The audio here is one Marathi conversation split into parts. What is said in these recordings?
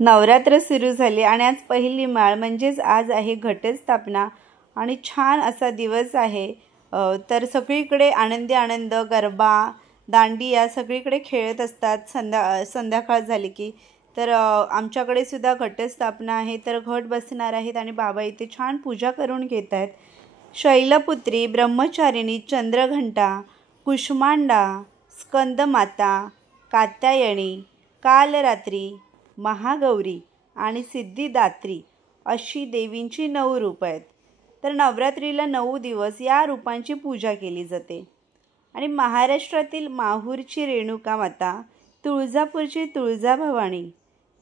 नवरात्र सुरू झाले आणि आज पहिली माळ म्हणजेच आज आहे घटस्थापना आणि छान असा दिवस आहे। तर सगळीकडे आनंदी आनंद, गरबा, दांडिया सगळीकडे खेळत असतात संध्याकाळ झाली की। तर आमच्याकडे सुद्धा घटस्थापना आहे, तर घट बसणार आहेत आणि बाबा इथे छान पूजा करून घेत आहेत। शैलपुत्री, ब्रह्मचारिणी, चंद्रघंटा, कुष्मांडा, स्कंदमाता, कात्यायनी, कालरात्री, महागौरी आणि सिद्धिदात्री अशी देवींची 9 रूप आहेत। तर नवरात्रीला 9 दिवस या रूपांची पूजा केली जाते। आणि महाराष्ट्रातील माहूरची रेणुका माता, तुळजापूरची तुळजाभवानी,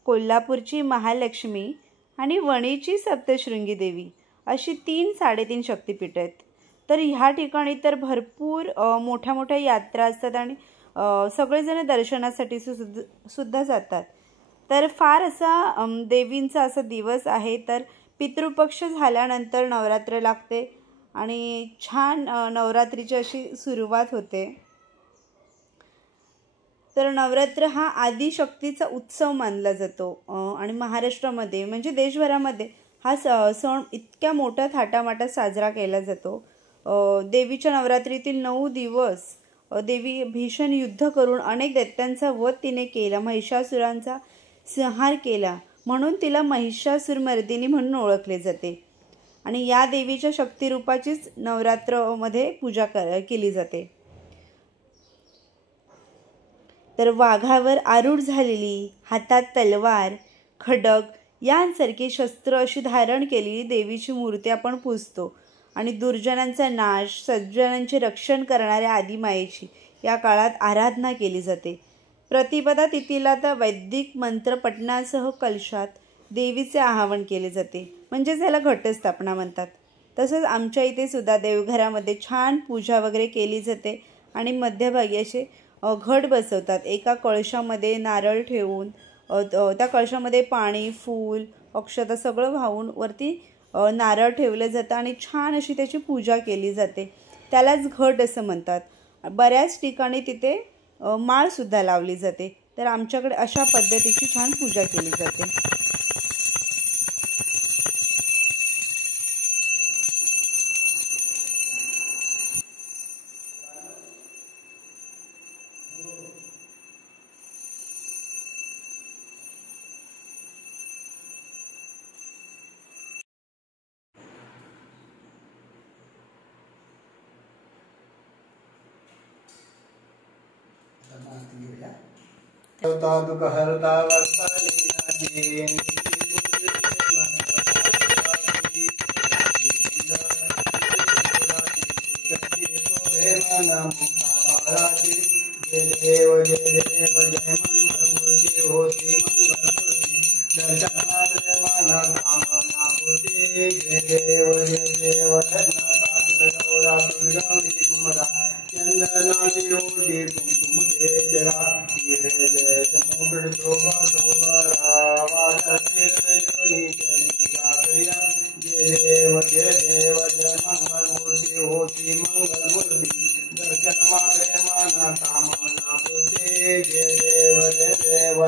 कोल्हापूरची महालक्ष्मी आणि वणीची सप्तशृंगी देवी अशी 3-3.5 शक्तिपीठ आहेत। तर ह्या ठिकाणी तर भरपूर मोठ्या मोठ्या यात्रा असतात आणि सगळेजण दर्शनासाठी सुद्धा जातात। तर फार असा देवींचा असा दिवस आहे। तर पितृपक्ष झाल्यानंतर नवरात्र लागते आणि छान नवरात्रीची अशी सुरुवात होते। तर नवरात्र हा आदिशक्तीचा उत्सव मानला जातो आणि महाराष्ट्रामध्ये म्हणजे देशभरामध्ये हा सण इतक्या मोठ्या थाटामाटात साजरा केला जातो। देवीच्या नवरात्रीतील 9 दिवस देवी भीषण युद्ध करून अनेक दैत्यांचा वध तिने केला, महिषासुरांचा संहार केला, म्हणून तिला महिषासुरमर्दिनी म्हणून ओळखले जाते। आणि या देवीच्या शक्तिरूपाचीच नवरात्रमध्ये पूजा केली जाते। तर वाघावर आरूढ झालेली, हातात तलवार, खड्ग यांसारखी शस्त्र अशी धारण केलेली देवीची मूर्ती आपण पूजतो। आणि दुर्जनांचा नाश, सज्जनांचे रक्षण करणाऱ्या आदिमायेची या काळात आराधना केली जाते। प्रतिपदा तिथीला तर वैदिक मंत्रपठणासह कलशात देवीचे आवाहन केले जाते, म्हणजे त्याला घटस्थापना म्हणतात। तसंच आमच्या इथे सुद्धा देवघरामध्ये छान पूजा वगैरे केली जाते आणि मध्यभागी असे घट बसवतात। एका कळशामध्ये नारळ ठेवून त्या कळशामध्ये पाणी, फूल, अक्षता सगळं वाहून वरती नारळ ठेवलं जातं आणि छान अशी त्याची पूजा केली जाते, त्यालाच घट असं म्हणतात। बऱ्याच ठिकाणी तिथे माळ सुद्धा लावली जाते। तर आमच्याकडे अशा पद्धतीची छान पूजा केली जाते। दुःखहर्ता जय देव जय देव जय मंगलमूर्ती होती मंगलमूर्ती दर्शनाद्र माना कामना पूर्ती जय देव गौरा दुर्गौरी कुमरा चंदनाची ओटी कुंकुमते जरा जय समुद्र शोभा शोभरा वादयोनी जय देव जय मंगलमूर्ती होती मंगलमूर्ती दर्शन मात्रे माना कामना पूर्ती जय देव